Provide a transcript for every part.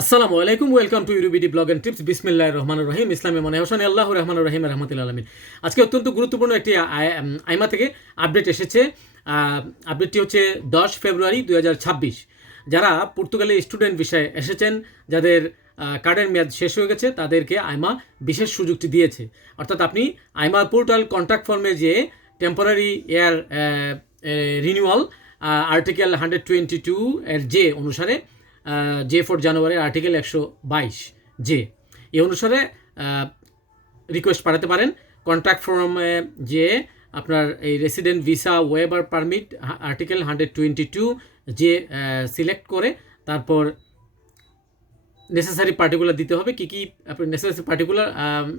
আসসালামু আলাইকুম, welcome to ইউরুবিডি ব্লগ অ্যান্ড টিপস। বিসমিল্লাহ রহমান রহিম। ইসলামে মনে হোসেন, আল্লাহ রহমান রহিম রহমতুল্লা আলমিন। আজকে অত্যন্ত গুরুত্বপূর্ণ একটি আইমা থেকে আপডেট এসেছে। আপডেটটি হচ্ছে দশ ফেব্রুয়ারি দু হাজার ছাব্বিশ। যারা পর্তুগালে স্টুডেন্ট বিষয়ে এসেছেন, যাদের কার্ডের মেয়াদ শেষ হয়ে গেছে, তাদেরকে আইমা বিশেষ সুযোগটি দিয়েছে। অর্থাৎ আপনি আইমা পোর্টাল কন্ট্যাক্ট ফর্মে যে temporary air renewal article hundred twenty two এর যে অনুসারে জে ফোর জানুয়ারির আর্টিকেল একশো বাইশ জে এই অনুসারে রিকোয়েস্ট পাঠাতে পারেন। কন্ট্রাক্ট ফর্মে যে আপনার এই resident visa waiver permit article hundred twenty two যে সিলেক্ট করে তারপর নেসেসারি পার্টিকুলার দিতে হবে। কী কী আপনার নেসেসারি পার্টিকুলার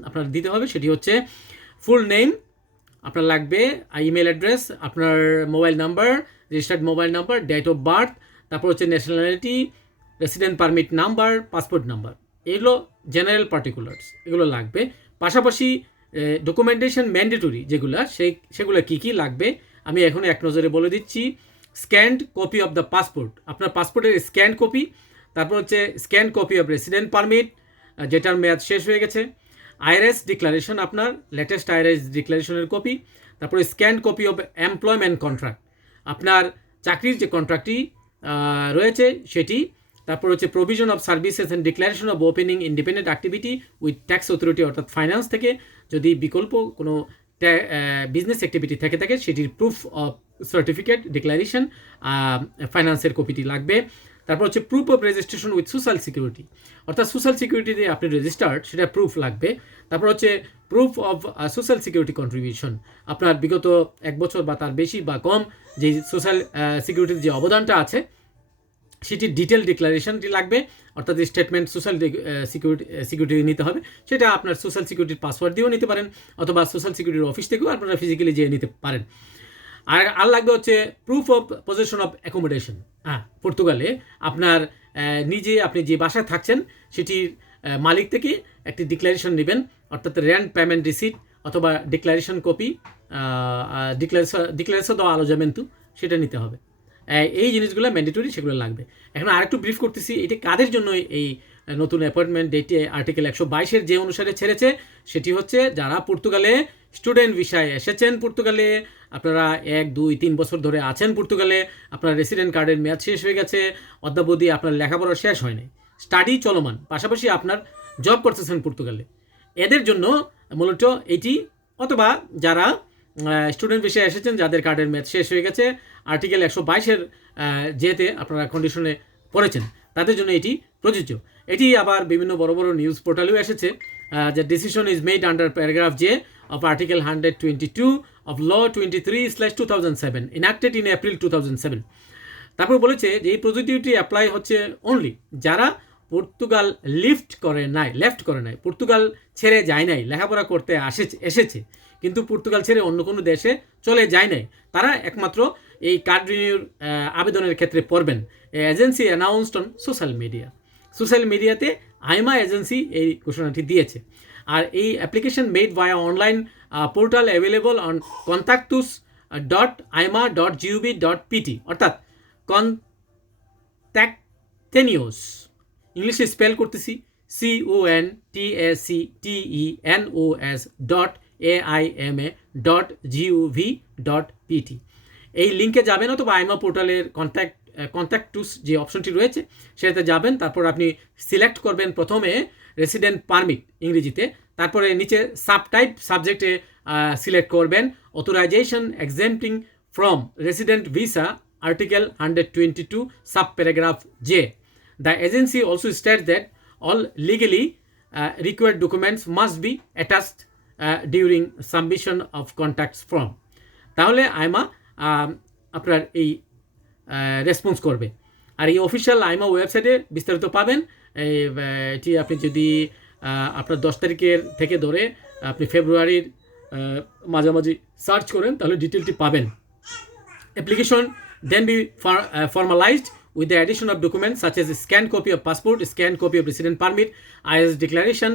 আপনার দিতে হবে সেটি হচ্ছে ফুল নেম আপনার লাগবে ইমেল অ্যাড্রেস আপনার mobile number registered mobile number date of birth তারপর হচ্ছে nationality resident permit number passport number এগুলো জেনারেল পার্টিকুলার্স এগুলো লাগবে। পাশাপাশি ডকুমেন্টেশন ম্যান্ডেটরি যেগুলো, সেই, সেগুলো কী কী লাগবে? আমি এখন এক নজরে বলে দিচ্ছি। Scanned copy of the passport আপনার পাসপোর্টের স্ক্যান কপি তারপর হচ্ছে scan copy of resident permit যেটার মেয়াদ শেষ হয়ে গেছে। আইআরএস ডিক্লারেশন আপনার লেটেস্ট আইআরএস ডিক্লারেশনের কপি তারপরে scan copy of employment contract আপনার চাকরির যে কন্ট্রাক্টটি রয়েছে, সেটি তারপর হচ্ছে provision of services and declaration of opening independent activity with tax authority অর্থাৎ ফাইন্যান্স থেকে যদি বিকল্প কোনো বিজনেস অ্যাক্টিভিটি থেকে থাকে, সেটির প্রুফ অফ সার্টিফিকেট ডিক্লারেশন ফাইন্যান্সের কপিটি লাগবে। তারপর হচ্ছে proof of registration with social security অর্থাৎ সোশ্যাল সিকিউরিটি সিকিউরিটিতে আপনি রেজিস্টার্ড সেটা প্রুফ লাগবে। তারপর হচ্ছে proof of social security contribution আপনার বিগত এক বছর বা তার বেশি বা কম যে সোশ্যাল সিকিউরিটির যে অবদানটা আছে সেটির ডিটেল ডিক্লারেশনটি লাগবে, অর্থাৎ স্টেটমেন্ট সোশ্যাল সিকিউরিটি সিকিউরিটি নিতে হবে, সেটা আপনার সোশ্যাল সিকিউরিটির পাসওয়ার্ড দিয়েও নিতে পারেন, অথবা সোশ্যাল সিকিউরিটির অফিস থেকেও আপনারা ফিজিক্যালি যেয়ে নিতে পারেন। আর আর লাগবে হচ্ছে proof of position of accommodation হ্যাঁ পর্তুগালে আপনার নিজে আপনি যে বাসায় থাকছেন, সেটির মালিক থেকে একটি ডিক্লারেশন নেবেন, অর্থাৎ র্যান্ড পেমেন্ট রিসিট অথবা ডিক্লারেশন কপি ডিক্লারেশন ডিক্লারেশন দেওয়া আলোজামেন্তু সেটা নিতে হবে। এই জিনিসগুলো ম্যান্ডেটরি সেগুলো লাগবে। এখন আরেকটু ব্রিফ করতেছি, এটা কাদের জন্য এই নতুন অ্যাপয়েন্টমেন্ট ডেটে আর্টিকেল একশো বাইশের যে অনুসারে ছেড়েছে, সেটি হচ্ছে যারা পর্তুগালে স্টুডেন্ট বিষয়ে এসেছেন পর্তুগালে, আপনারা এক, দুই, তিন বছর ধরে আছেন পর্তুগালে, আপনার রেসিডেন্ট কার্ডের মেয়াদ শেষ হয়ে গেছে, অদ্যাবধি আপনার লেখাপড়া শেষ হয়নি স্টাডি চলমান, পাশাপাশি আপনার জব করতেছেন পর্তুগালে। এদের জন্য মূলত এটি, অথবা যারা স্টুডেন্ট বিষয়ে এসেছেন, যাদের কার্ডের মেয়াদ শেষ হয়ে গেছে আর্টিকেল একশো বাইশের যেতে আপনারা কন্ডিশনে পড়েছেন। তাদের জন্য এটি প্রযোজ্য। এটি আবার বিভিন্ন বড় বড় নিউজ পোর্টালেও এসেছে যে decision is made under paragraph J of article hundred twenty two of law twenty three slash two thousand seven enacted in April two thousand seven তারপর বলেছে যে এই প্রযুক্তিটি অ্যাপ্লাই হচ্ছে অনলি যারা পর্তুগাল লিফট করে নাই লেফট করে নাই, পর্তুগাল ছেড়ে যায় নাই, লেখাপড়া করতে আসে এসেছে, কিন্তু পর্তুগাল ছেড়ে অন্য কোনো দেশে চলে যায় নাই। তারা একমাত্র এই কার্ড রিনিউর আবেদনের ক্ষেত্রে পড়বেন। Agency announced on social media social মিডিয়াতে আইমা এজেন্সি এই ঘোষণাটি দিয়েছে। আর এই application made via online portal available on কন্ট্যাক্টুস dot AIMA dot জিউবি ডট পিটি অর্থাৎ কন্ট্যাক্টেনিওস ইংলিশে স্পেল করতেছি C O N T S C T E N O S dot A I M A dot gov dot PT এই লিঙ্কে যাবেন অথবা আইমা পোর্টালের কন্ট্যাক্ট কন্ট্যাক্ট টুস যে অপশনটি রয়েছে সেটাতে যাবেন। তারপর আপনি সিলেক্ট করবেন প্রথমে রেসিডেন্ট পারমিট ইংরেজিতে। তারপরে নিচে সাবটাইপ সাবজেক্টে সিলেক্ট করবেন। Authorization exempting from resident visa article hundred twenty two sub paragraph J the agency also state that all legally uh, documents must be attached attached submission of contacts form. তাহলে AIMA আপনার এই response করবে। আর এই official আইমা ওয়েবসাইটে বিস্তারিত পাবেন। এটি আপনি যদি আপনার দশ তারিখের থেকে ধরে আপনি ফেব্রুয়ারির মাঝামাঝি সার্চ করেন, তাহলে ডিটেলটি পাবেন। Application then be formalized with the addition of documents such as scan copy of passport scan copy of resident permit IS declaration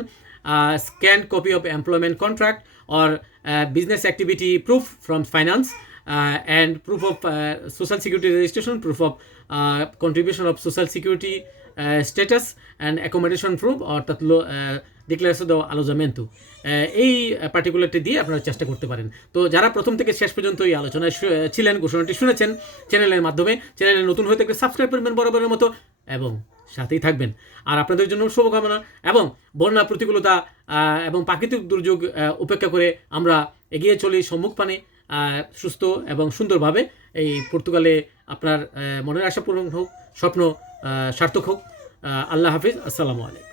scan copy of employment contract or business activity proof from finance of uh, social security registration, proof of uh, contribution of social security status and accommodation proof অর্থাৎ declaration দ আলোজামেন্টু এই পার্টিকুলারটি দিয়ে আপনারা চেষ্টা করতে পারেন। তো যারা প্রথম থেকে শেষ পর্যন্ত এই আলোচনায় ছিলেন ঘোষণাটি শুনেছেন চ্যানেলের মাধ্যমে চ্যানেলে নতুন হয়ে থাকলে সাবস্ক্রাইব করবেন বরাবরের মতো এবং সাথেই থাকবেন। আর আপনাদের জন্য শুভকামনা এবং বন্যা প্রতিকূলতা এবং প্রাকৃতিক দুর্যোগ উপেক্ষা করে আমরা এগিয়ে চলি সম্মুখ পানে সুস্থ এবং সুন্দরভাবে এই পর্তুগালে আপনার মনের আশা পূরণ হোক, স্বপ্ন সার্থক হোক। আল্লাহ হাফিজ, আসসালামু আলাইকুম।